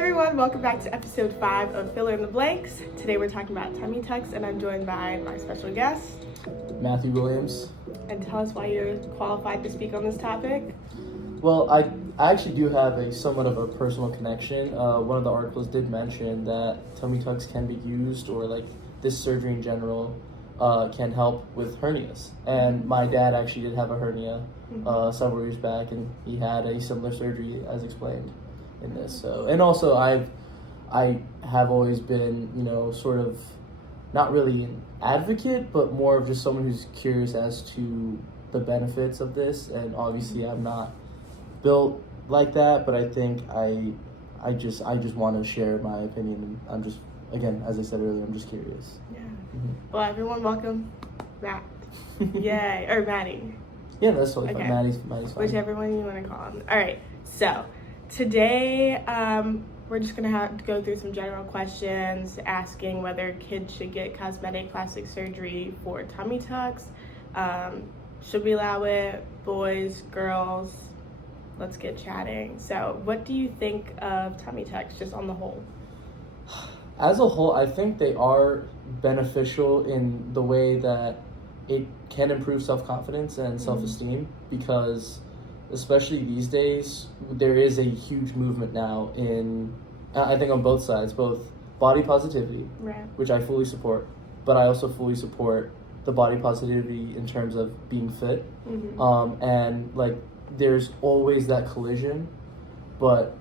everyone, welcome back to episode 5 of Filler in the Blanks. Today we're talking about tummy tucks and I'm joined by my special guest, Matty Williams. And tell us why you're qualified to speak on this topic. Well, I actually do have a somewhat of a personal connection. One of the articles did mention that tummy tucks can be used, or like this surgery in general can help with hernias. And my dad actually did have a hernia several years back, and he had a similar surgery as explained in this. So, and also I have always been, sort of not really an advocate, but more of just someone who's curious as to the benefits of this. And obviously I'm not built like that, but I think I just want to share my opinion. And I'm just, again, as I said earlier, I'm just curious. Yeah. Well, everyone, welcome Matt. Yay. Or Matty. Yeah, that's totally Okay. fine. Matty's fine. Whichever one you want to call him. All right. So today we're just going to have to go through some general questions asking whether kids should get cosmetic plastic surgery for tummy tucks. Should we allow it? Boys, girls? Let's get chatting. So what do you think of tummy tucks just on the whole? As a whole, I think they are beneficial in the way that it can improve self-confidence and self-esteem, because especially these days, there is a huge movement now in, I think on both sides, both body positivity, Right. which I fully support, but I also fully support the body positivity in terms of being fit. And like, there's always that collision, but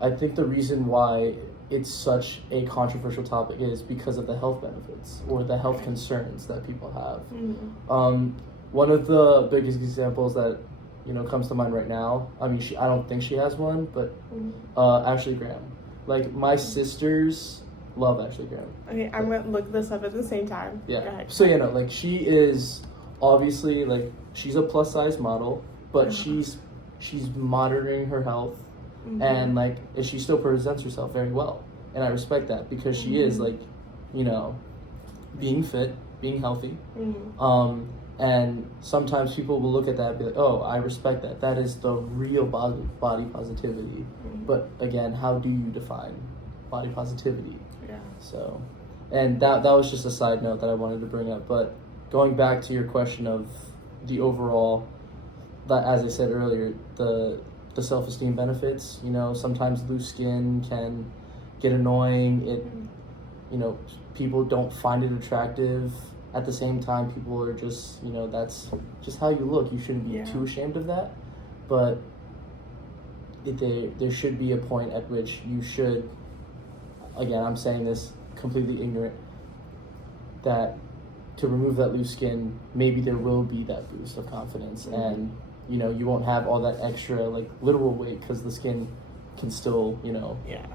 I think the reason why it's such a controversial topic is because of the health benefits or the health concerns that people have. One of the biggest examples that comes to mind right now, I mean, I don't think she has one, but Ashley Graham. Like, my sisters love Ashley Graham. Okay, I'm going to look this up at the same time. Yeah. Go ahead. So, like, she is obviously, like, she's a plus-size model, but she's monitoring her health, and, like, and she still presents herself very well. And I respect that, because she is, like, being fit, being healthy. And sometimes people will look at that and be like, oh, I respect that. That is the real body positivity. But again, how do you define body positivity? Yeah. So, and that was just a side note that I wanted to bring up. But going back to your question of the overall, that, as I said earlier, the self-esteem benefits, sometimes loose skin can get annoying. It, people don't find it attractive. At the same time, people are just, that's just how you look. You shouldn't be too ashamed of that. But there should be a point at which you should, again, I'm saying this completely ignorant, that to remove that loose skin, maybe there will be that boost of confidence. And, you won't have all that extra, like, literal weight, because the skin can still,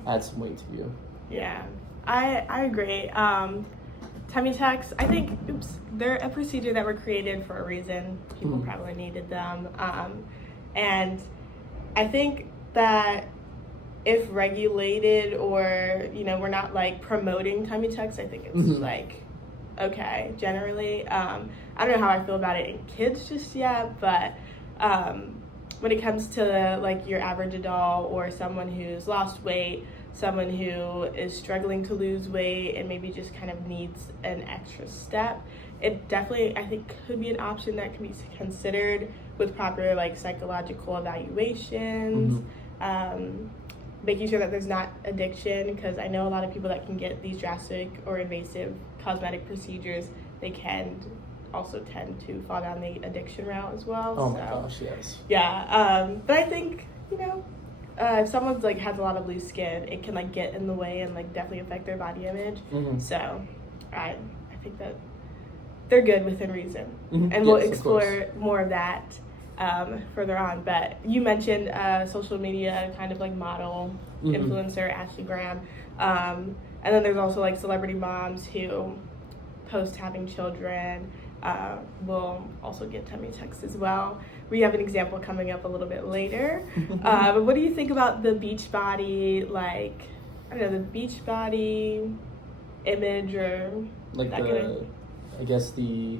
add some weight to you. Yeah, I agree. Tummy tucks, I think, they're a procedure that were created for a reason. People probably needed them. And I think that if regulated, or, we're not, like, promoting tummy tucks, I think it's, like, okay, generally. I don't know how I feel about it in kids just yet, but when it comes to, like, your average adult or someone who's lost weight, someone who is struggling to lose weight and maybe just kind of needs an extra step, it definitely, I think, could be an option that can be considered with proper, like, psychological evaluations, making sure that there's not addiction, because I know a lot of people that can get these drastic or invasive cosmetic procedures, they can also tend to fall down the addiction route as well. Oh my gosh, yes. Yeah, but I think, if someone's, like, has a lot of loose skin, it can, like, get in the way and, like, definitely affect their body image. So I think that they're good within reason. And we'll explore more of that further on. But you mentioned social media kind of, like, model influencer Ashley Graham, and then there's also, like, celebrity moms who post having children will also get tummy tucks as well. We have an example coming up a little bit later. But what do you think about the beach body, like, I don't know, the beach body image, or like that I guess the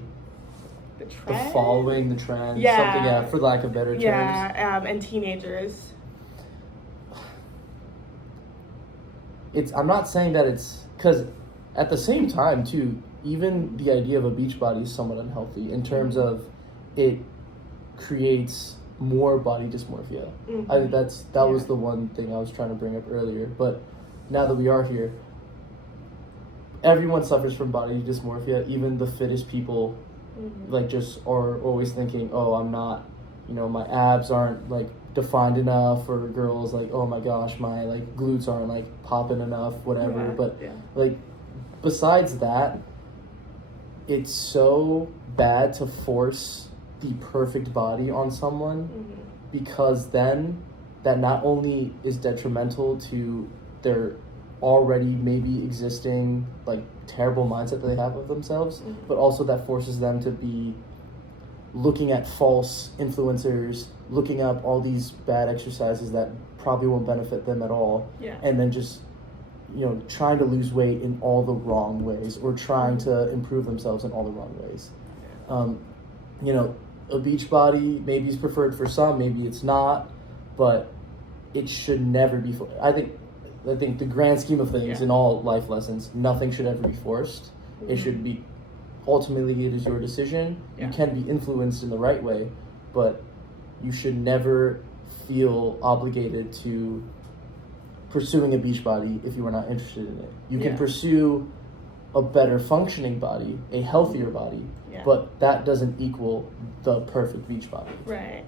trend? Following the trend, something, for lack of better terms. Yeah, and teenagers. I'm not saying that it's, because at the same time too, even the idea of a beach body is somewhat unhealthy in terms of it creates more body dysmorphia. I think that was the one thing I was trying to bring up earlier. But now that we are here, everyone suffers from body dysmorphia. Even the fittest people, like, just are always thinking, oh, I'm not, my abs aren't like defined enough, or girls like, oh my gosh, my like glutes aren't like popping enough, whatever. But like, besides that, it's so bad to force the perfect body on someone, because then that not only is detrimental to their already maybe existing like terrible mindset that they have of themselves, but also that forces them to be looking at false influencers, looking up all these bad exercises that probably won't benefit them at all, and then just trying to lose weight in all the wrong ways, or trying to improve themselves in all the wrong ways. A beach body maybe is preferred for some, maybe it's not, but it should never be. I think the grand scheme of things in all life lessons, nothing should ever be forced. It should be, ultimately, it is your decision. You can be influenced in the right way, but you should never feel obligated to pursuing a beach body if you are not interested in it. You can pursue a better functioning body, a healthier body, but that doesn't equal the perfect beach body. Right.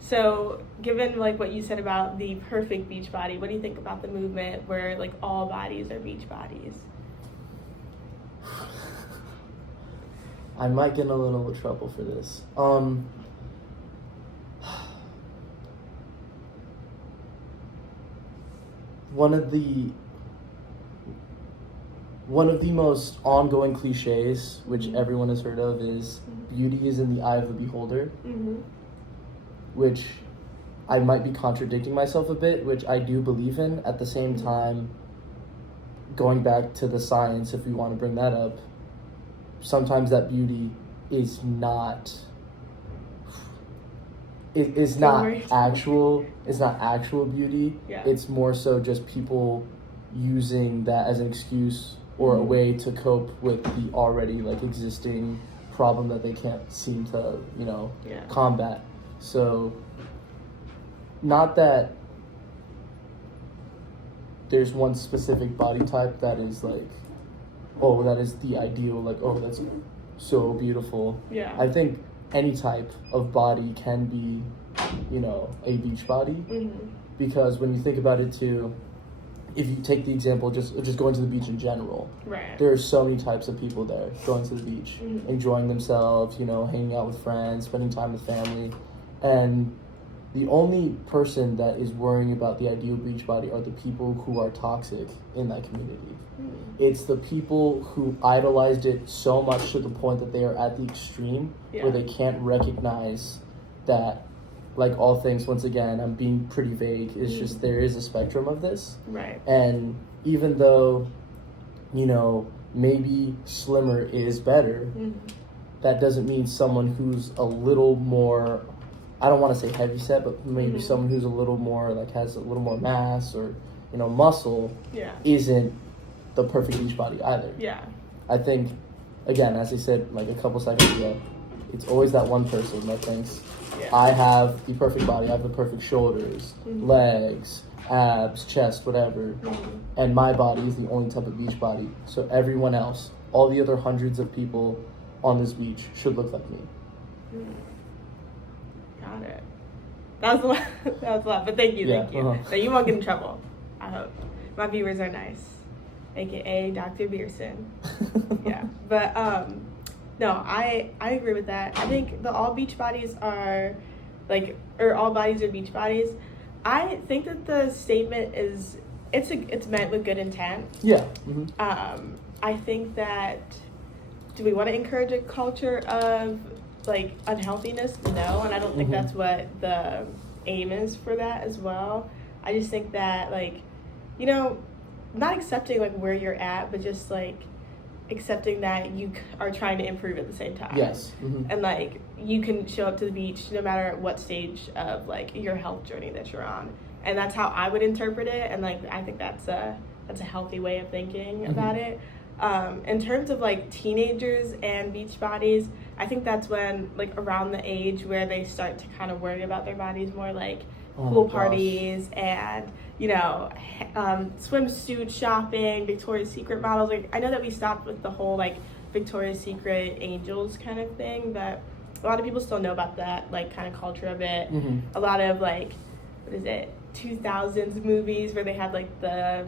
So, given like what you said about the perfect beach body, what do you think about the movement where like all bodies are beach bodies? I might get in a little trouble for this. One of the most ongoing cliches, which everyone has heard of, is beauty is in the eye of the beholder, which I might be contradicting myself a bit, which I do believe in. At the same time, going back to the science, if we want to bring that up, sometimes that beauty is not actual beauty. It's more so just people using that as an excuse or a way to cope with the already like existing problem that they can't seem to combat. So, not that there's one specific body type that is like, oh, that is the ideal, like, oh, that's so beautiful. I think any type of body can be, a beach body, because when you think about it too, if you take the example, just going to the beach in general, there are so many types of people there going to the beach, enjoying themselves, hanging out with friends, spending time with family, and the only person that is worrying about the ideal beach body are the people who are toxic in that community. It's the people who idolized it so much to the point that they are at the extreme where they can't recognize that, like all things, once again, I'm being pretty vague, it's just there is a spectrum of this. And even though, maybe slimmer is better, that doesn't mean someone who's a little more, I don't want to say heavy set, but maybe someone who's a little more, like, has a little more mass or, muscle isn't the perfect beach body either. I think, again, as I said like a couple seconds ago, it's always that one person that thinks, I have the perfect body, I have the perfect shoulders, legs, abs, chest, whatever, and my body is the only type of beach body. So everyone else, all the other hundreds of people on this beach should look like me. Got it. That was a lot. That was a lot. But thank you. So you won't get in trouble, I hope. My viewers are nice, aka Dr. Beerson. But no, I agree with that. I think all beach bodies are all bodies are beach bodies. I think that the statement is it's meant with good intent. I think that, do we want to encourage a culture of like unhealthiness? No, and I don't think that's what the aim is for that as well. I just think that, like, not accepting like where you're at, but just like accepting that you are trying to improve at the same time. And like you can show up to the beach no matter at what stage of like your health journey that you're on, and that's how I would interpret it. And like I think that's that's a healthy way of thinking about it. In terms of like teenagers and beach bodies, I think that's when, like, around the age where they start to kind of worry about their bodies more, like pool parties and, you know, swimsuit shopping, Victoria's Secret models. Like, I know that we stopped with the whole like Victoria's Secret angels kind of thing, but a lot of people still know about that, like, kind of culture of it. A lot of, like, what is it, 2000s movies where they had like the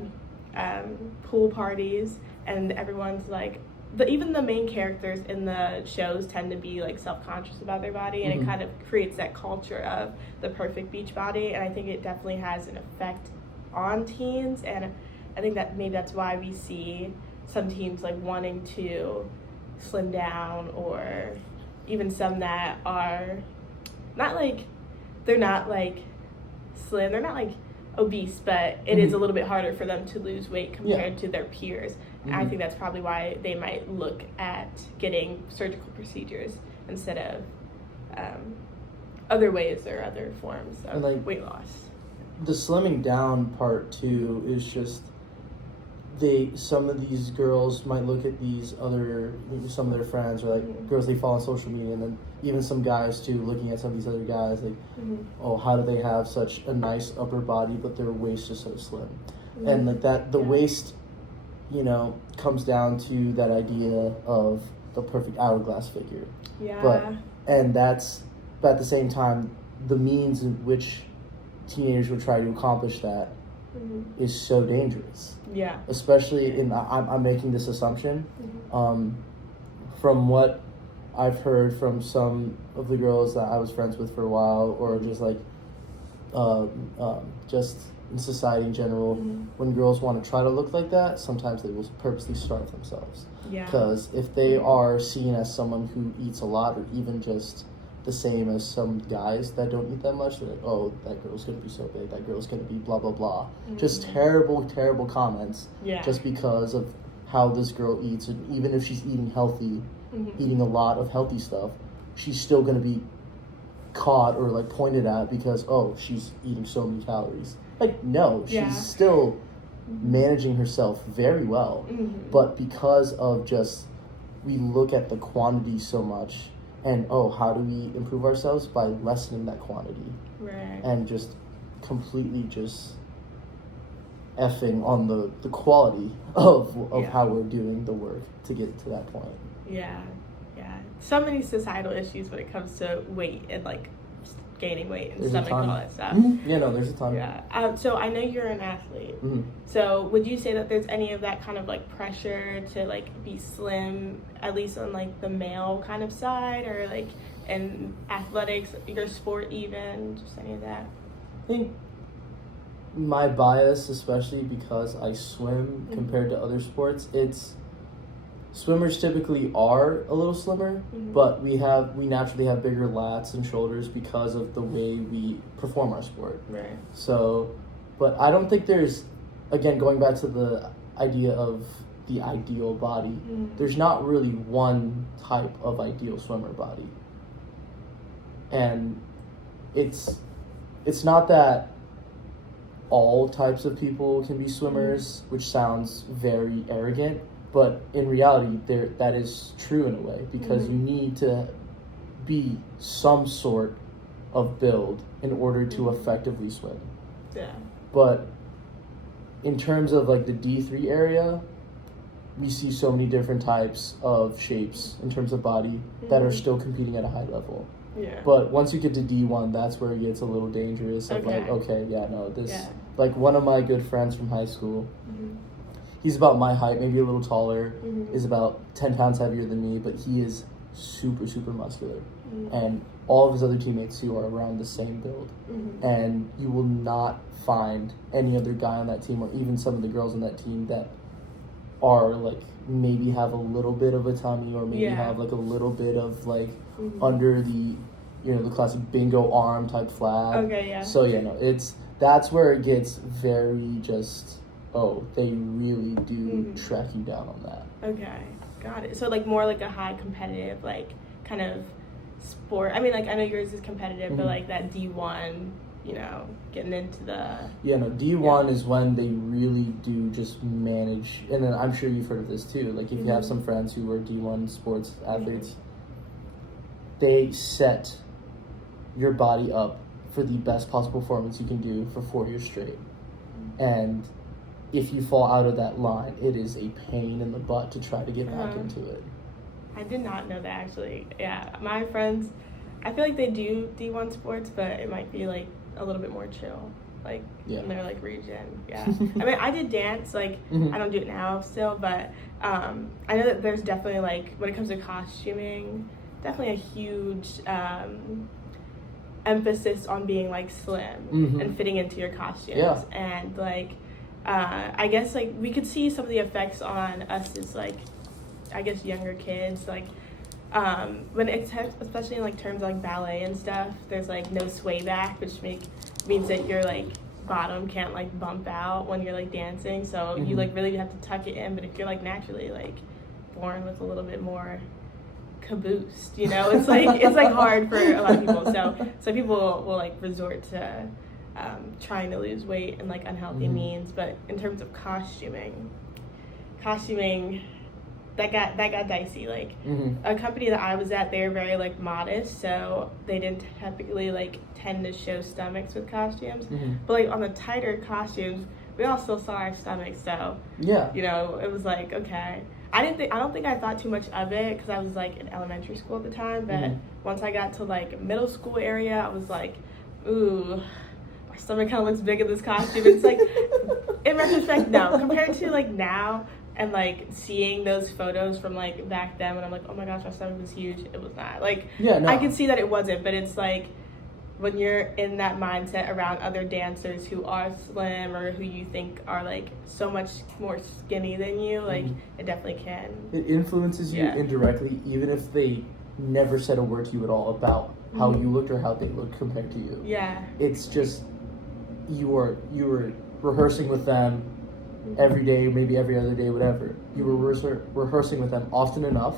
pool parties, and everyone's like, even the main characters in the shows tend to be like self-conscious about their body, and it kind of creates that culture of the perfect beach body. And I think it definitely has an effect on teens, and I think that maybe that's why we see some teens like wanting to slim down, or even some that are not like, they're not like slim, they're not like obese, but it is a little bit harder for them to lose weight compared to their peers. And I think that's probably why they might look at getting surgical procedures instead of other ways or other forms of like weight loss. The slimming down part too is just, some of these girls might look at these other, some of their friends, or like girls they follow on social media, and then even some guys too, looking at some of these other guys, like, oh, how do they have such a nice upper body but their waist is so slim? And like that, the waist, you know, comes down to that idea of the perfect hourglass figure. And that's, but at the same time, the means in which teenagers will try to accomplish that is so dangerous. Especially I'm making this assumption, from what I've heard from some of the girls that I was friends with for a while, or just like, just in society in general, when girls want to try to look like that, sometimes they will purposely starve themselves. Because if they are seen as someone who eats a lot, or even just the same as some guys that don't eat that much, they're like, oh, that girl's gonna be so big, that girl's gonna be blah blah blah. Just terrible comments, just because of how this girl eats. And even if she's eating healthy, eating a lot of healthy stuff, she's still gonna be caught or like pointed at because, oh, she's eating so many calories. Like, no, she's still managing herself very well, but because of just, we look at the quantity so much, and oh, how do we improve ourselves? By lessening that quantity. And just completely just effing on the quality of how we're doing the work to get to that point. So many societal issues when it comes to weight and like gaining weight and stomach and all that stuff. There's a ton. So I know you're an athlete. So would you say that there's any of that kind of like pressure to like be slim, at least on like the male kind of side, or like in athletics, your sport even, just any of that? I think my bias, especially because I swim compared to other sports, swimmers typically are a little slimmer, but we naturally have bigger lats and shoulders because of the way we perform our sport. So, but I don't think there's, again, going back to the idea of the ideal body, there's not really one type of ideal swimmer body. And it's not that all types of people can be swimmers, which sounds very arrogant. But in reality, that is true in a way, because you need to be some sort of build in order to effectively swim. But in terms of like the D3 area, we see so many different types of shapes in terms of body that are still competing at a high level. But once you get to D1, that's where it gets a little dangerous. Like, like one of my good friends from high school, he's about my height, maybe a little taller, is about 10 pounds heavier than me, but he is super, super muscular. And all of his other teammates who are around the same build. And you will not find any other guy on that team, or even some of the girls on that team, that are like, maybe have a little bit of a tummy, or maybe have like a little bit of like under the, the classic bingo arm type flag. So that's where it gets very just, oh, they really do track you down on that. Got it. So like more like a high competitive, like kind of sport. I mean, like I know yours is competitive, but like that D1 getting into the... Yeah, no, D1 is when they really do just manage, and then I'm sure you've heard of this too, like if you have some friends who are D1 sports athletes, they set your body up for the best possible performance you can do for 4 years straight. And if you fall out of that line, it is a pain in the butt to try to get back into it. I did not know that, actually. Yeah, my friends, I feel like they do D1 sports, but it might be like a little bit more chill, like in their like region. Yeah. I mean, I did dance, like I don't do it now still, but I know that there's definitely, like, when it comes to costuming, definitely a huge emphasis on being like slim and fitting into your costumes. And like I guess like we could see some of the effects on us as like, I guess, younger kids, like when it's especially in like terms of like ballet and stuff, there's like no sway back, which means that your like bottom can't like bump out when you're like dancing, so you like really have to tuck it in. But if you're like naturally like born with a little bit more caboose, it's like hard for a lot of people, so people will like resort to trying to lose weight in like unhealthy means. But in terms of costuming that got dicey. Like a company that I was at, they were very like modest, so they didn't typically like tend to show stomachs with costumes. But like on the tighter costumes, we all still saw our stomachs, so it was like, okay. I don't think I thought too much of it because I was like in elementary school at the time, but once I got to like middle school area, I was like, ooh, my stomach kind of looks big in this costume. It's like, in retrospect, no, compared to like now and like seeing those photos from like back then when I'm like, oh my gosh, my stomach was huge, it was not. Like, I could see that it wasn't, but it's like when you're in that mindset around other dancers who are slim or who you think are like so much more skinny than you, like it definitely can. It influences you indirectly, even if they never said a word to you at all about how you looked or how they looked compared to you. Yeah. It's just you were rehearsing with them every day, maybe every other day, whatever. You were rehearsing with them often enough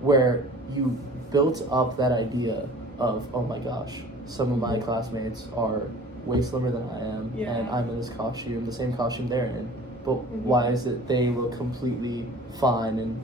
where you built up that idea of, oh my gosh, some of my classmates are way slimmer than I am, and I'm in this costume, the same costume they're in. But why is it they look completely fine and,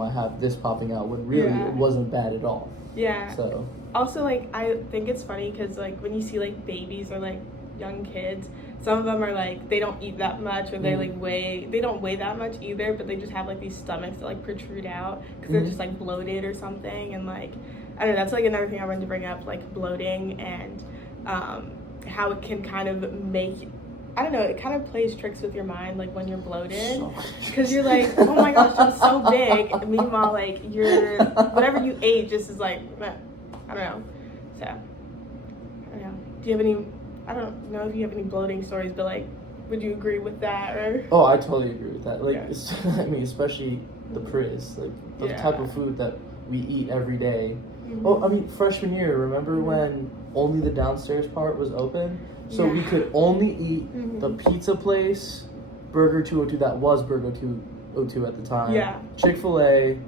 I have this popping out when really it wasn't bad at all? Yeah. So. Also, like, I think it's funny because, like, when you see, like, babies or, like, young kids, some of them are, like, they don't eat that much or they, like, they don't weigh that much either, but they just have, like, these stomachs that, like, protrude out because they're just, like, bloated or something. And, like, I don't know, that's like another thing I wanted to bring up, like bloating and how it can kind of make, I don't know, it kind of plays tricks with your mind, like when you're bloated, because you're like, oh my gosh, I'm so big. Meanwhile, like whatever you ate just is like, I don't know. So, I don't know. Do you have any, I don't know if you have any bloating stories, but like, would you agree with that? Or? Oh, I totally agree with that. Like, I mean, especially the Priz, like the type of food that we eat every day. Oh, I mean, freshman year, remember when only the downstairs part was open? So we could only eat the pizza place, Burger 202, that was Burger 202 at the time. Yeah. Chick-fil-A,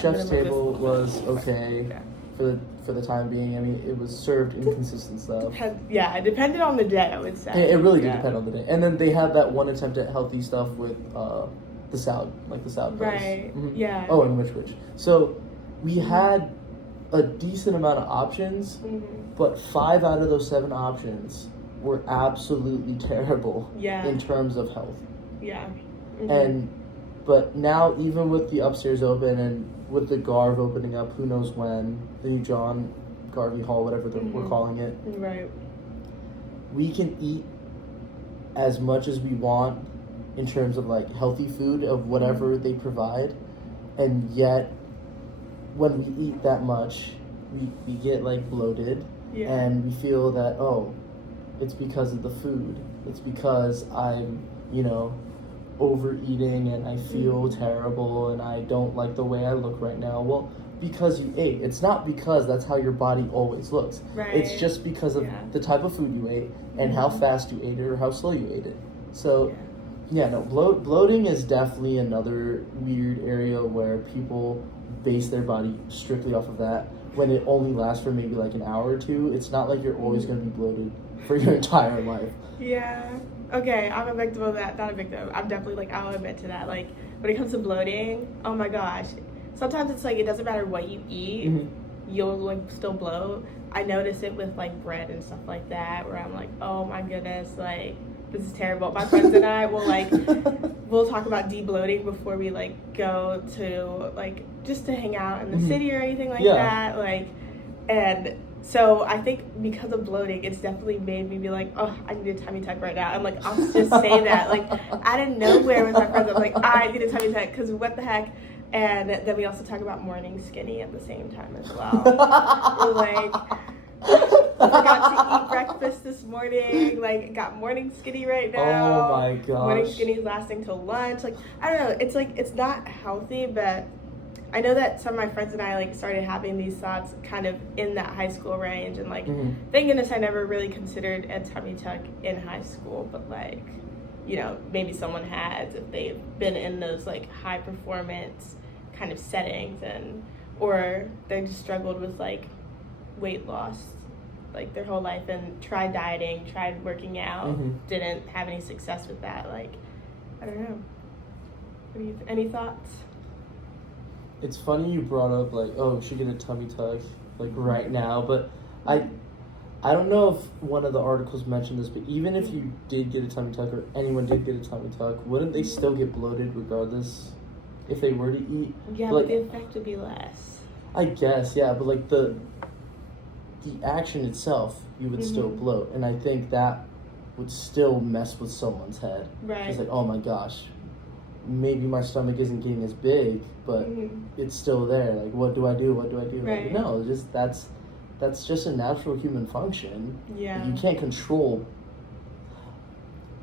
Chef's Table was okay for the time being. I mean, it was served inconsistent stuff. It depended on the day, I would say. It really did depend on the day. And then they had that one attempt at healthy stuff with the salad, like the salad place. Right, yeah. Oh, and which. So we had a decent amount of options, but 5 out of those 7 options were absolutely terrible in terms of health. Yeah. But now, even with the upstairs open and with the Garv opening up, who knows when, the new John Garvey Hall, whatever we're calling it, right? We can eat as much as we want in terms of like healthy food of whatever they provide, and yet when we eat that much, we get like bloated, and we feel that, oh, it's because of the food. It's because I'm, overeating and I feel terrible and I don't like the way I look right now. Well, because you ate. It's not because that's how your body always looks. Right. It's just because of the type of food you ate and how fast you ate it or how slow you ate it. So, bloating is definitely another weird area where people base their body strictly off of that. When it only lasts for maybe like an hour or two, it's not like you're always going to be bloated for your entire life. Yeah. Okay, I'm a victim of that. Not a victim. I'm definitely like, I'll admit to that. Like, when it comes to bloating, oh my gosh. Sometimes it's like, it doesn't matter what you eat, you'll like still bloat. I notice it with like bread and stuff like that, where I'm like, oh my goodness, like, this is terrible. My friends and I will like, we'll talk about de-bloating before we like go to like, just to hang out in the city or anything like that. Like, and so I think because of bloating, it's definitely made me be like, oh, I need a tummy tuck right now. I'm like, I'll just say that. Like, out of nowhere with my friends, I'm like, I need a tummy tuck, because what the heck? And then we also talk about morning skinny at the same time as well. We're like, I forgot to eat breakfast this morning. Like, got morning skinny right now. Oh my gosh. Morning skinny's lasting till lunch. Like, I don't know. It's like, it's not healthy, but I know that some of my friends and I like started having these thoughts kind of in that high school range, and like, thank goodness I never really considered a tummy tuck in high school, but like, you know, maybe someone has if they've been in those like high performance kind of settings, and or they just struggled with like weight loss like their whole life and tried dieting, tried working out, didn't have any success with that. Like, I don't know. What do you any thoughts? It's funny you brought up like, oh, she get a tummy tuck like right now, but I don't know if one of the articles mentioned this, but even if you did get a tummy tuck or anyone did get a tummy tuck, wouldn't they still get bloated regardless if they were to eat? Yeah, but the effect would be less. I guess, yeah, but like the action itself, you would still bloat, and I think that would still mess with someone's head. Right. It's like, oh my gosh, maybe my stomach isn't getting as big, but it's still there. Like, what do I do? What do I do? Right. Like, no, just that's just a natural human function. Yeah. You can't control.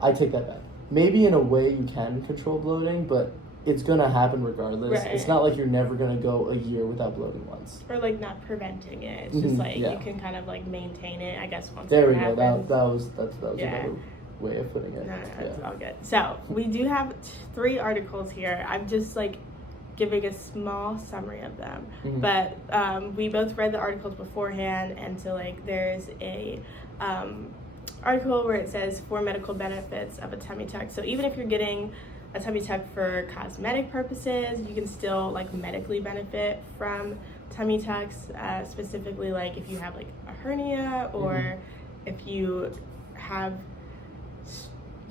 I take that back. Maybe in a way you can control bloating, but it's gonna happen regardless. Right. It's not like you're never gonna go a year without bloating once. Or like not preventing it. It's just like you can kind of like maintain it, I guess, once there it we happens. go. That was another way of putting it. No, it's all good. So we do have 3 articles here. I'm just like giving a small summary of them, but we both read the articles beforehand, and so like there's a article where it says 4 medical benefits of a tummy tuck. So even if you're getting a tummy tuck for cosmetic purposes, you can still like medically benefit from tummy tucks, specifically like if you have like a hernia, or if you have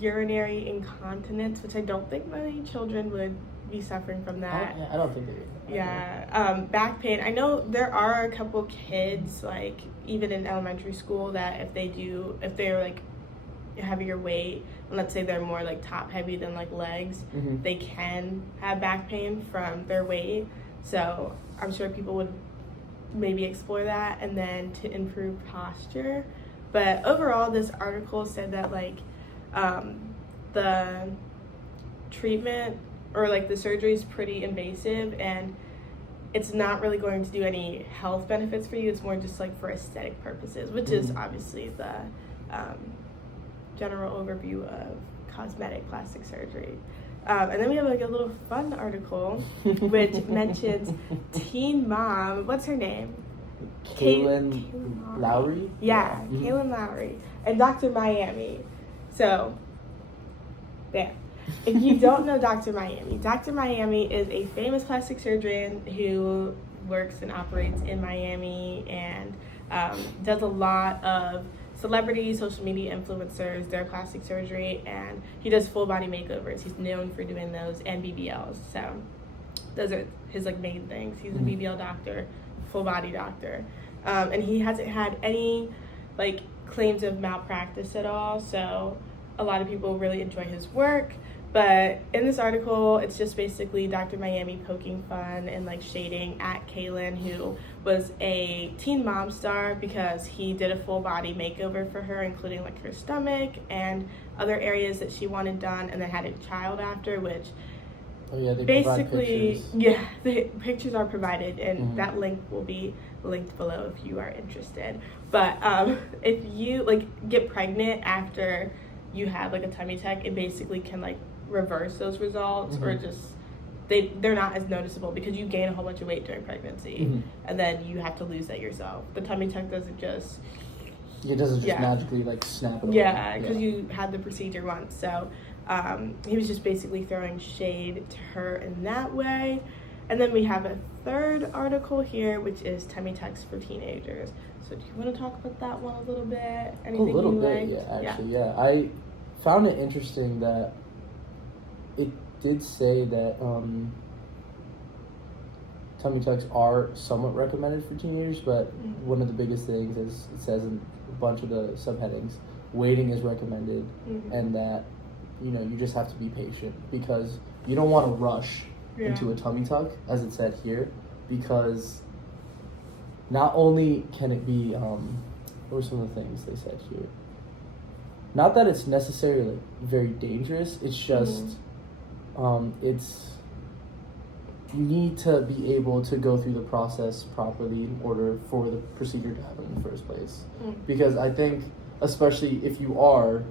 urinary incontinence, which I don't think many children would be suffering from that. I don't think they would. Yeah. Back pain. I know there are a couple kids, like even in elementary school, that if they're like heavier weight, and let's say they're more like top heavy than like legs, they can have back pain from their weight. So I'm sure people would maybe explore that, and then to improve posture. But overall, this article said that like the treatment or like the surgery is pretty invasive, and it's not really going to do any health benefits for you. It's more just like for aesthetic purposes, which is obviously the general overview of cosmetic plastic surgery. And then we have like a little fun article which mentions teen mom. What's her name? Kailyn Lowry? Yeah, Kailyn Lowry. And Dr. Miami. So, there. If you don't know Dr. Miami is a famous plastic surgeon who works and operates in Miami, and does a lot of celebrities, social media influencers, their plastic surgery, and he does full body makeovers. He's known for doing those, and BBLs. So those are his like main things. He's a BBL doctor, full body doctor, and he hasn't had any like claims of malpractice at all. So a lot of people really enjoy his work. But in this article, it's just basically Dr. Miami poking fun and like shading at Kailyn, who was a teen mom star because he did a full body makeover for her, including like her stomach and other areas that she wanted done, and then had a child after, which they basically, the pictures are provided, and that link will be linked below if you are interested. But if you like get pregnant after you have like a tummy tuck, it basically can like reverse those results, or just they're not as noticeable because you gain a whole bunch of weight during pregnancy, and then you have to lose that yourself. The tummy tuck doesn't just It doesn't just Yeah. magically like snap it away. Yeah, because you had the procedure once. So he was just basically throwing shade to her in that way. And then we have a third article here, which is tummy tucks for teenagers. So do you want to talk about that one a little bit? Anything A little you bit, liked? yeah, actually, yeah. I found it interesting that it did say that tummy tucks are somewhat recommended for teenagers, but one of the biggest things is it says in a bunch of the subheadings, waiting is recommended, and that you just have to be patient because you don't want to rush into a tummy tuck, as it said here, because not only can it be what were some of the things they said here? Not that it's necessarily very dangerous. It's just it's you need to be able to go through the process properly in order for the procedure to happen in the first place. Because I think, especially if you are,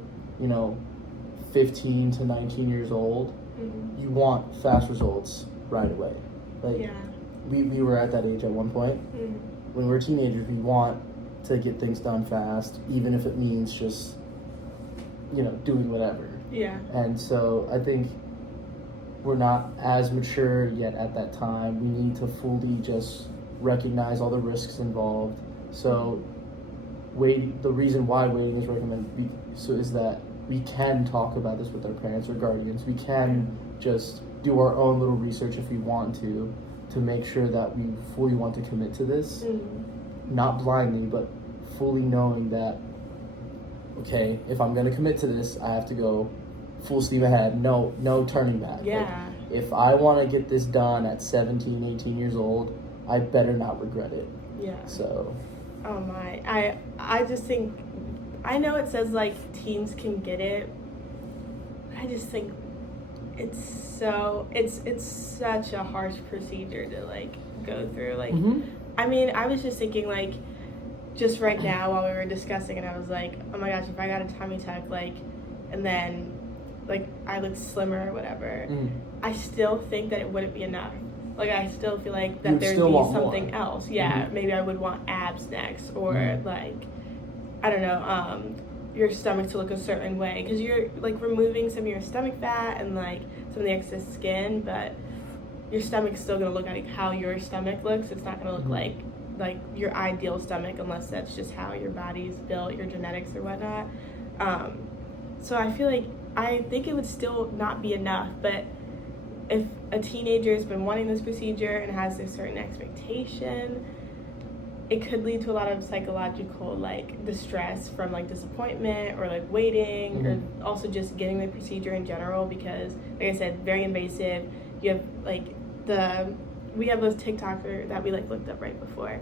15 to 19 years old, you want fast results right away. Like we were at that age at one point. When we were teenagers, we want to get things done fast, even if it means just, doing whatever. Yeah. And so I think we're not as mature yet at that time. We need to fully just recognize all the risks involved. So the reason why waiting is recommended is that we can talk about this with our parents or guardians. We can just do our own little research if we want to make sure that we fully want to commit to this. Not blindly, but fully knowing that, okay, if I'm going to commit to this, I have to go full steam ahead, no turning back. Yeah. Like, if I want to get this done at 17, 18 years old, I better not regret it. Yeah. So. Oh my. I just think, I know it says like teens can get it. I just think it's such a harsh procedure to like go through. Like, I mean, I was just thinking like, just right now while we were discussing it, I was like, oh my gosh, if I got a tummy tuck, like, and then like I look slimmer or whatever, I still think that it wouldn't be enough. Like I still feel like that there'd be something else. Yeah, maybe I would want abs next, or like, I don't know, your stomach to look a certain way, because you're like removing some of your stomach fat and like some of the excess skin, but your stomach's still gonna look like how your stomach looks. It's not gonna look like your ideal stomach, unless that's just how your body's built, your genetics or whatnot. So I think it would still not be enough, but if a teenager has been wanting this procedure and has a certain expectation, it could lead to a lot of psychological like distress from like disappointment or like waiting, or also just getting the procedure in general, because like I said, very invasive. You have like we have this TikToker that we like looked up right before,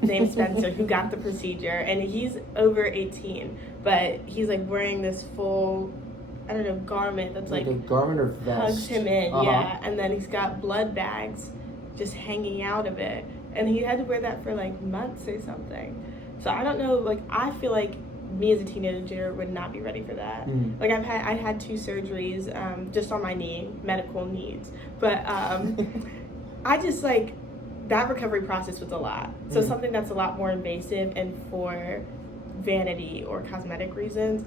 named Spencer, who got the procedure, and he's over 18, but he's like wearing this full, I don't know, garment that's like a garment or vest hugs him in, and then he's got blood bags just hanging out of it, and he had to wear that for like months or something. So I don't know, like I feel like me as a teenager would not be ready for that. Like I had 2 surgeries just on my knee, medical needs, but I just like that recovery process was a lot. So something that's a lot more invasive and for vanity or cosmetic reasons,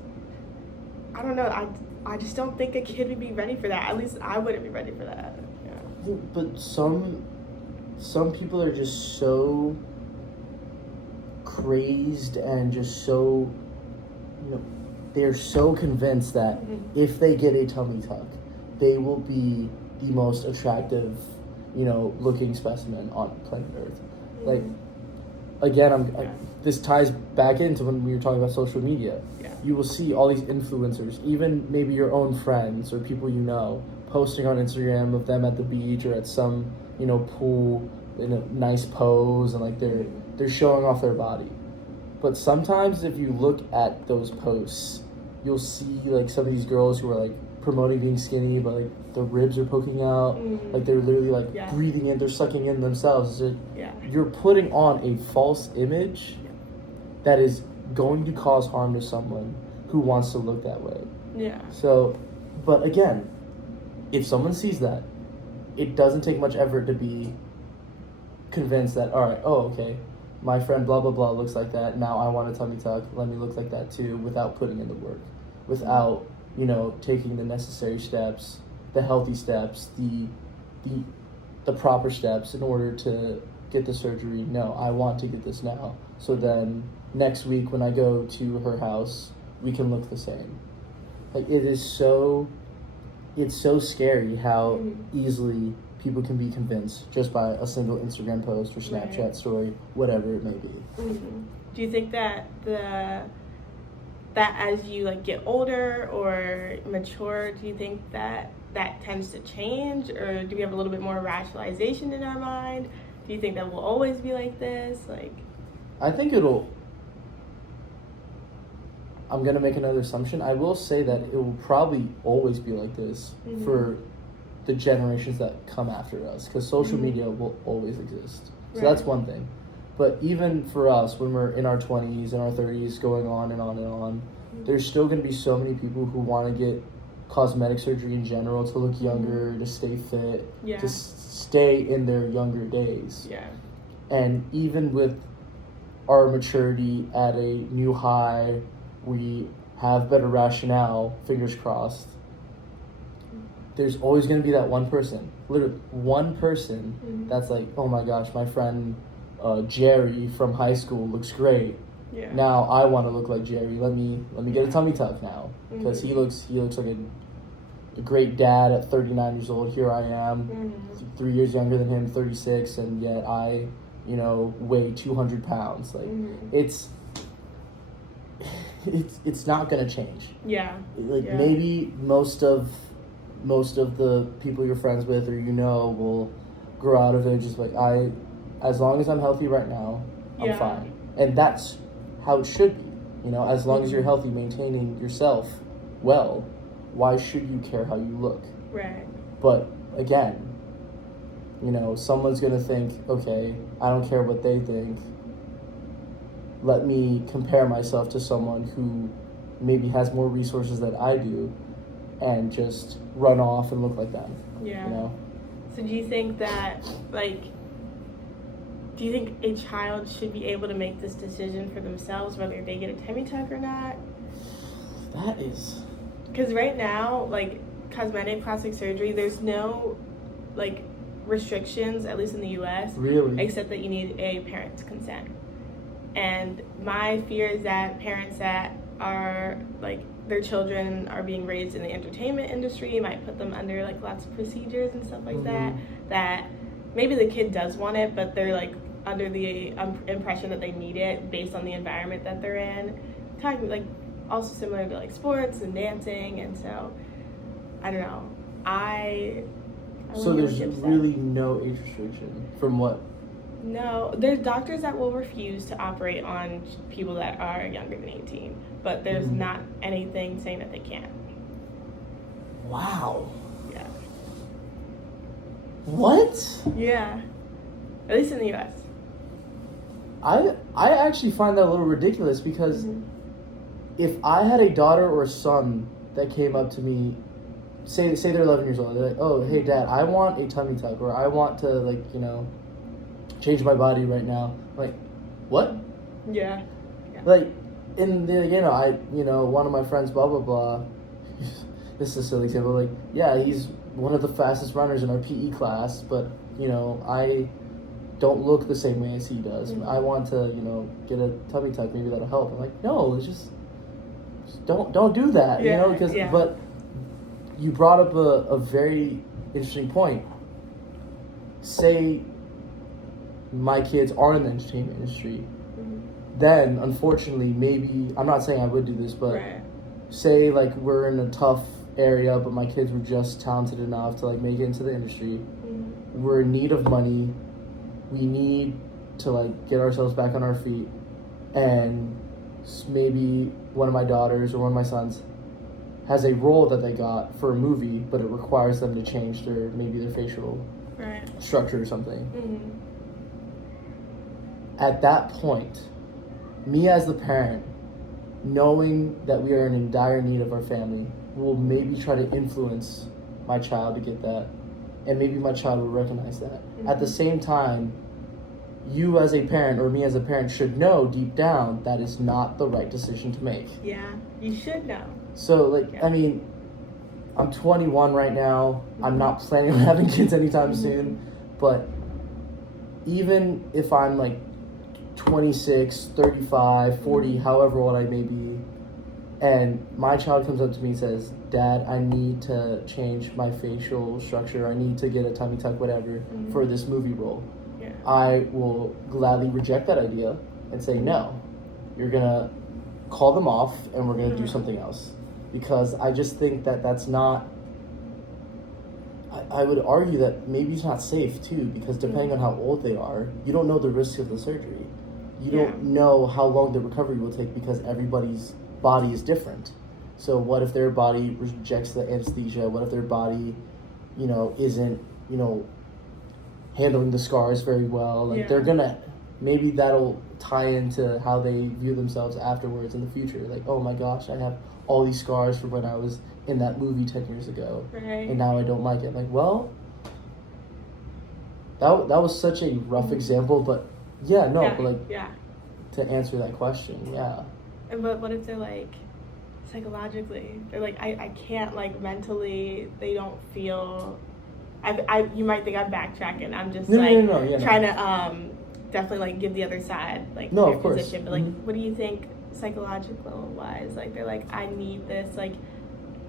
I don't know, I just don't think a kid would be ready for that. At least I wouldn't be ready for that. Yeah. But some people are just so crazed and just so, they're so convinced that if they get a tummy tuck, they will be the most attractive, looking specimen on planet Earth. Like, again, this ties back into when we were talking about social media. You will see all these influencers, even maybe your own friends or people posting on Instagram of them at the beach or at some, pool in a nice pose, and like they're showing off their body. But sometimes if you look at those posts, you'll see like some of these girls who are like promoting being skinny, but like the ribs are poking out, like they're literally like breathing in, they're sucking in themselves. You're putting on a false image that is going to cause harm to someone who wants to look that way. Yeah. So, but again, if someone sees that, it doesn't take much effort to be convinced that, all right, okay, my friend blah blah blah looks like that. Now I want a tummy tuck. Let me look like that too, without putting in the work, without taking the necessary steps, the healthy steps, the proper steps in order to get the surgery. No, I want to get this now. So then next week when I go to her house, we can look the same. Like it's so scary how easily people can be convinced just by a single Instagram post or Snapchat story, whatever it may be. Mm-hmm. Do you think that that as you like get older or mature, do you think that tends to change, or do we have a little bit more rationalization in our mind? Do you think that we'll always be like this? Like, I think I'm gonna make another assumption. I will say that it will probably always be like this for the generations that come after us, because social media will always exist. So that's one thing. But even for us, when we're in our 20s and our 30s, going on and on and on, there's still going to be so many people who want to get cosmetic surgery in general to look younger, to stay fit, to stay in their younger days. Yeah. And even with our maturity at a new high, we have better rationale, fingers crossed. There's always going to be that one person, literally one person that's like, oh my gosh, my friend Jerry from high school looks great. Yeah. Now I want to look like Jerry. Let me get a tummy tuck now, because he looks like a great dad at 39 years old. Here I am, 3 years younger than him, 36, and yet I, weigh 200 pounds. Like it's not gonna change. Yeah. Maybe most of the people you're friends with or will grow out of it. Just like as long as I'm healthy right now, I'm fine, and that's how it should be. As long as you're healthy, maintaining yourself well, why should you care how you look? Right. But again, someone's gonna think, okay, I don't care what they think. Let me compare myself to someone who maybe has more resources than I do, and just run off and look like them. Yeah. So do you think that, do you think a child should be able to make this decision for themselves, whether they get a tummy tuck or not? That is... Because right now, cosmetic plastic surgery, there's no, restrictions, at least in the U.S. Really? Except that you need a parent's consent. And my fear is that parents that are, their children are being raised in the entertainment industry, might put them under, lots of procedures and stuff like that maybe the kid does want it, but they're, under the impression that they need it based on the environment that they're in. Also similar to, sports and dancing, and so, I don't know. So there's really no age restriction from what? No, there's doctors that will refuse to operate on people that are younger than 18, but there's not anything saying that they can't. Wow. Yeah. What? Yeah. At least in the U.S. I actually find that a little ridiculous, because if I had a daughter or a son that came up to me, say they're 11 years old, they're like, oh, hey, Dad, I want a tummy tuck, or I want to, change my body right now. Like, what? Yeah. In the, one of my friends, blah, blah, blah, this is a silly example, he's one of the fastest runners in our PE class, but, I don't look the same way as he does. I want to, get a tummy tuck, maybe that'll help. I'm like, no, it's just don't do that, but you brought up a very interesting point. Say my kids are in the entertainment industry, then unfortunately, maybe, I'm not saying I would do this, but say we're in a tough area, but my kids were just talented enough to make it into the industry. We're in need of money. We need to get ourselves back on our feet, and maybe one of my daughters or one of my sons has a role that they got for a movie, but it requires them to change their facial structure or something. At that point, me as the parent, knowing that we are in dire need of our family, will maybe try to influence my child to get that, and maybe my child will recognize that. At the same time, you as a parent or me as a parent should know deep down that is not the right decision to make. Yeah, you should know. So, like, Yeah. I mean, I'm 21 right now. I'm not planning on having kids anytime soon. But even if I'm, like, 26, 35, 40, however old I may be, and my child comes up to me and says, Dad, I need to change my facial structure. I need to get a tummy tuck, whatever, for this movie role. Yeah. I will gladly reject that idea and say, no, you're going to call them off and we're going to do something else. Because I just think that that's not, I would argue that maybe it's not safe too, because depending on how old they are, you don't know the risks of the surgery. You don't know how long the recovery will take because everybody's body is different. So what if their body rejects the anesthesia? What if their body, isn't, handling the scars very well? Like they're gonna, maybe that'll tie into how they view themselves afterwards in the future. Like, oh my gosh, I have all these scars from when I was in that movie 10 years ago. Right. And now I don't like it. Like, well, that was such a rough example, but to answer that question, And what if they're like, psychologically, they're like, I can't, like, mentally, they don't feel, you might think I'm backtracking, I'm just trying to definitely, like, give the other side, like, no, their of course. position, but, like, what do you think psychological wise? Like, they're like, I need this, like,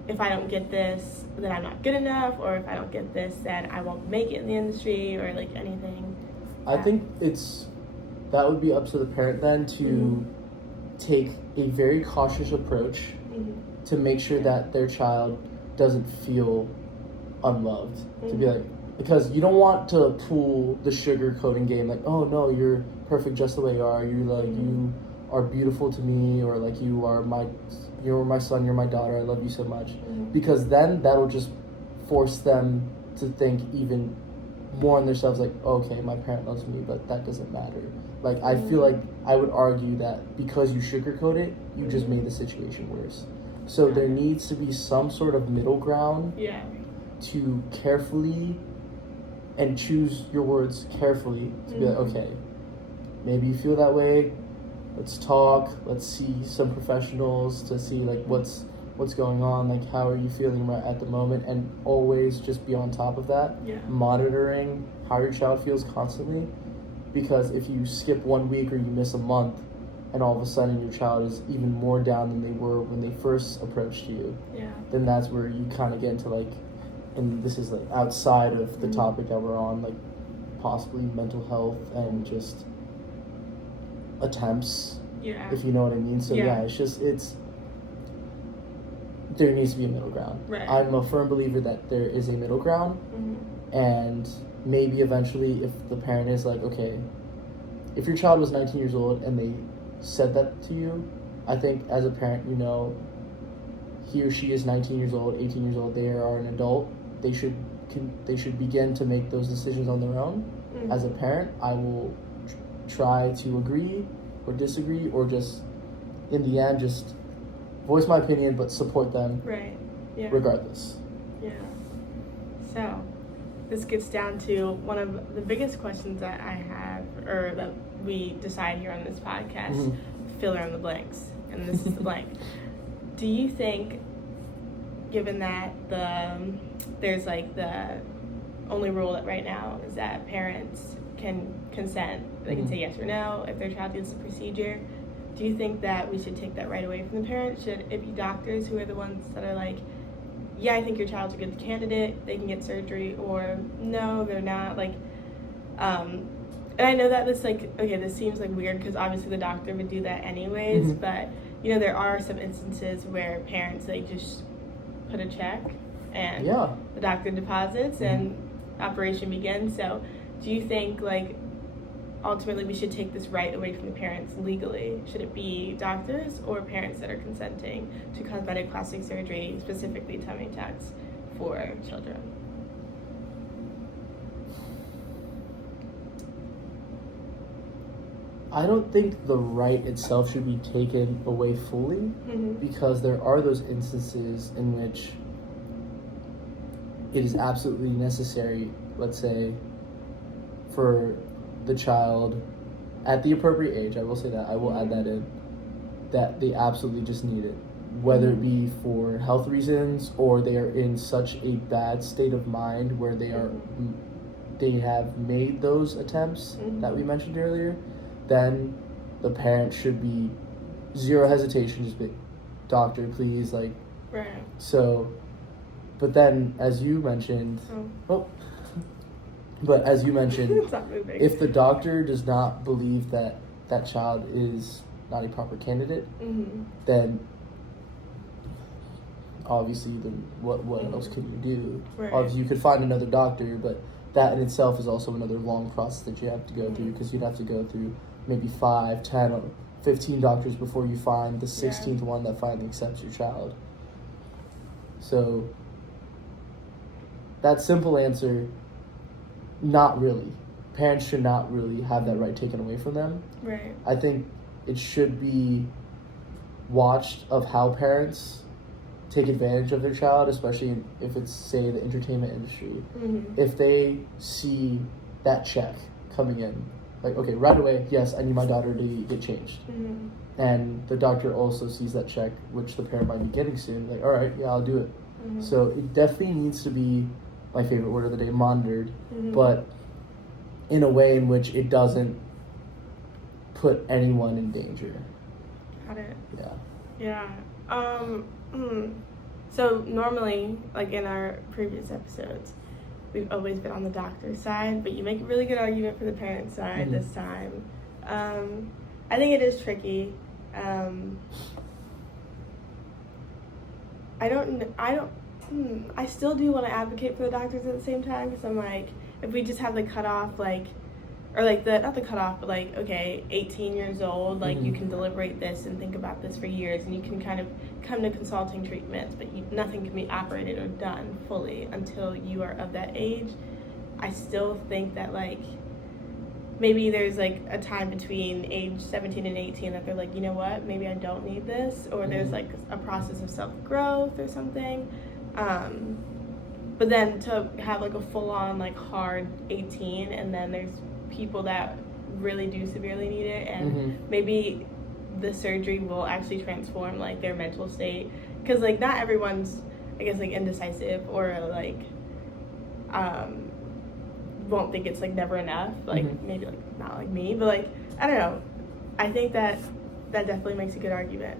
if I don't get this, then I'm not good enough, or if I don't get this, then I won't make it in the industry, or, like, anything. I think that would be up to the parent then to take a very cautious approach to make sure that their child doesn't feel unloved. To be like, because you don't want to pull the sugar coating game, like, oh no, you're perfect just the way you are. You are beautiful to me, or like you're my son, you're my daughter, I love you so much. Because then that'll just force them to think even more on themselves, like, okay, my parent loves me, but that doesn't matter. Like, I feel like I would argue that because you sugarcoat it, you just made the situation worse. So there needs to be some sort of middle ground to carefully and choose your words carefully to be like, okay, maybe you feel that way, let's talk, let's see some professionals to see like what's going on, like how are you feeling right at the moment, and always just be on top of that, monitoring how your child feels constantly. Because if you skip 1 week or you miss a month and all of a sudden your child is even more down than they were when they first approached you, then that's where you kind of get into like, and this is like outside of the topic that we're on, like possibly mental health and just attempts, if you know what I mean. So there needs to be a middle ground. Right. I'm a firm believer that there is a middle ground, and maybe eventually if the parent is like, okay, if your child was 19 years old and they said that to you, I think as a parent, he or she is 19 years old, 18 years old, they are an adult, they should begin to make those decisions on their own. As a parent, I will try to agree or disagree, or just in the end just voice my opinion but support them regardless. So this gets down to one of the biggest questions that I have, or that we decide here on this podcast, fill in the blanks, and this is the blank. Do you think, given that there's like the only rule that right now is that parents can consent, they can say yes or no if their child gets the procedure, do you think that we should take that right away from the parents? Should it be doctors who are the ones that are like, yeah, I think your child's a good candidate, they can get surgery, or no, they're not? Like, and I know that this seems like weird because obviously the doctor would do that anyways, but there are some instances where parents, they just put a check and the doctor deposits and operation begins. So do you think like ultimately we should take this right away from the parents legally? Should it be doctors or parents that are consenting to cosmetic plastic surgery, specifically tummy tucks, for children? I don't think the right itself should be taken away fully, because there are those instances in which it is absolutely necessary, let's say, for the child at the appropriate age, I will say that, I will add that in, that they absolutely just need it. Whether it be for health reasons or they are in such a bad state of mind where they have made those attempts that we mentioned earlier, then the parent should be zero hesitation, just be, doctor, please, like, Right. so, but then as you mentioned, but as you mentioned, It's not moving. if the doctor does not believe that that child is not a proper candidate, then obviously, what else could you do? Right. Obviously, you could find another doctor, but that in itself is also another long process that you have to go through, because you'd have to go through maybe 5, 10, or 15 doctors before you find the 16th one that finally accepts your child. So, that simple answer, not really. Parents should not really have that right taken away from them. Right. I think it should be watched of how parents take advantage of their child, especially if it's, say, the entertainment industry. If they see that check coming in, like, okay, right away, yes, I need my daughter to get changed. And the doctor also sees that check, which the parent might be getting soon, like, all right, yeah, I'll do it. So it definitely needs to be, my favorite word of the day, monitored, but in a way in which it doesn't put anyone in danger. Got it. Yeah. So normally, like in our previous episodes, we've always been on the doctor's side, but you make a really good argument for the parent side this time. I think it is tricky. I still do want to advocate for the doctors at the same time, because I'm like, if we just have the cutoff, like, or like not the cutoff, but like, okay, 18 years old, like you can deliberate this and think about this for years, and you can kind of come to consulting treatments, but nothing can be operated or done fully until you are of that age. I still think that, like, maybe there's like a time between age 17 and 18 that they're like, you know what, maybe I don't need this, or there's like a process of self-growth or something. But then to have like a full-on like hard 18, and then there's people that really do severely need it, and maybe the surgery will actually transform like their mental state, because like not everyone's, I guess, like indecisive or like won't think it's like never enough, like maybe like not like me, but like I don't know, I think that definitely makes a good argument.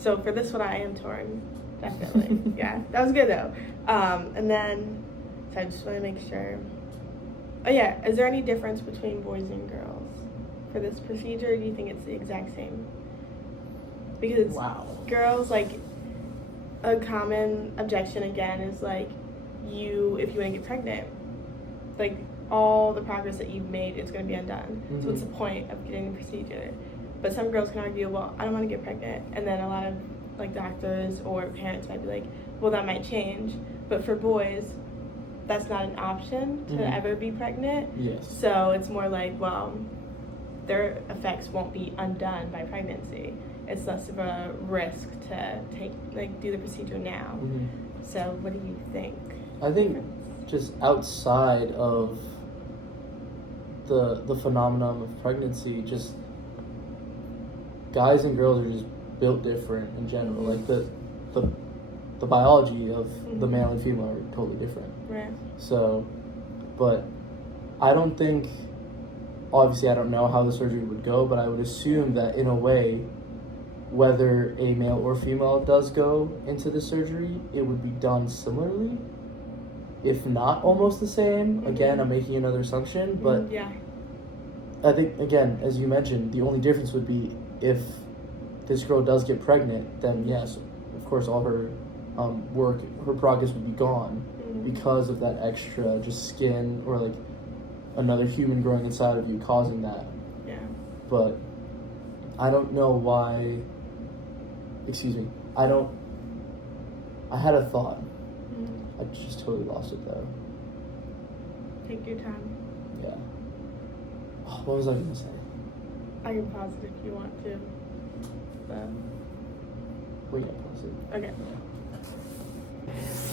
So for this one I am torn, definitely. Yeah, that was good though. And then so I just want to make sure, oh yeah, is there any difference between boys and girls for this procedure, or do you think it's the exact same? Because girls, like, a common objection again is like, if you want to get pregnant, like all the progress that you've made is going to be undone. So what's the point of getting the procedure? But some girls can argue, well, I don't want to get pregnant, and then a lot of like doctors or parents might be like, well, that might change. But for boys, that's not an option to ever be pregnant. Yes. So it's more like, well, their effects won't be undone by pregnancy. It's less of a risk to do the procedure now. So what do you think? I think just outside of the phenomenon of pregnancy, just guys and girls are just built different in general. Like the biology of the male and female are totally different. Right. So, but I don't think, obviously I don't know how the surgery would go, but I would assume that in a way, whether a male or female does go into the surgery, it would be done similarly, if not almost the same. Again, I'm making another assumption, but I think, again, as you mentioned, the only difference would be if this girl does get pregnant, then yes, of course, all her work, her progress would be gone because of that extra just skin or like another human growing inside of you causing that. Yeah. But I don't know why. Excuse me. I had a thought. I just totally lost it though. Take your time. Yeah. Oh, what was I gonna say? I can pause it if you want to. But... We can pause it. Okay.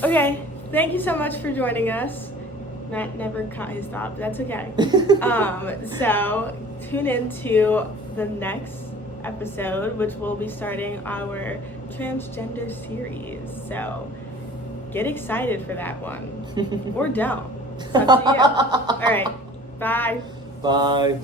Okay. Thank you so much for joining us. Matt never caught his thought, but that's okay. So tune into the next episode, which will be starting our transgender series. So get excited for that one. Or don't. It's up to you. All right. Bye. Bye.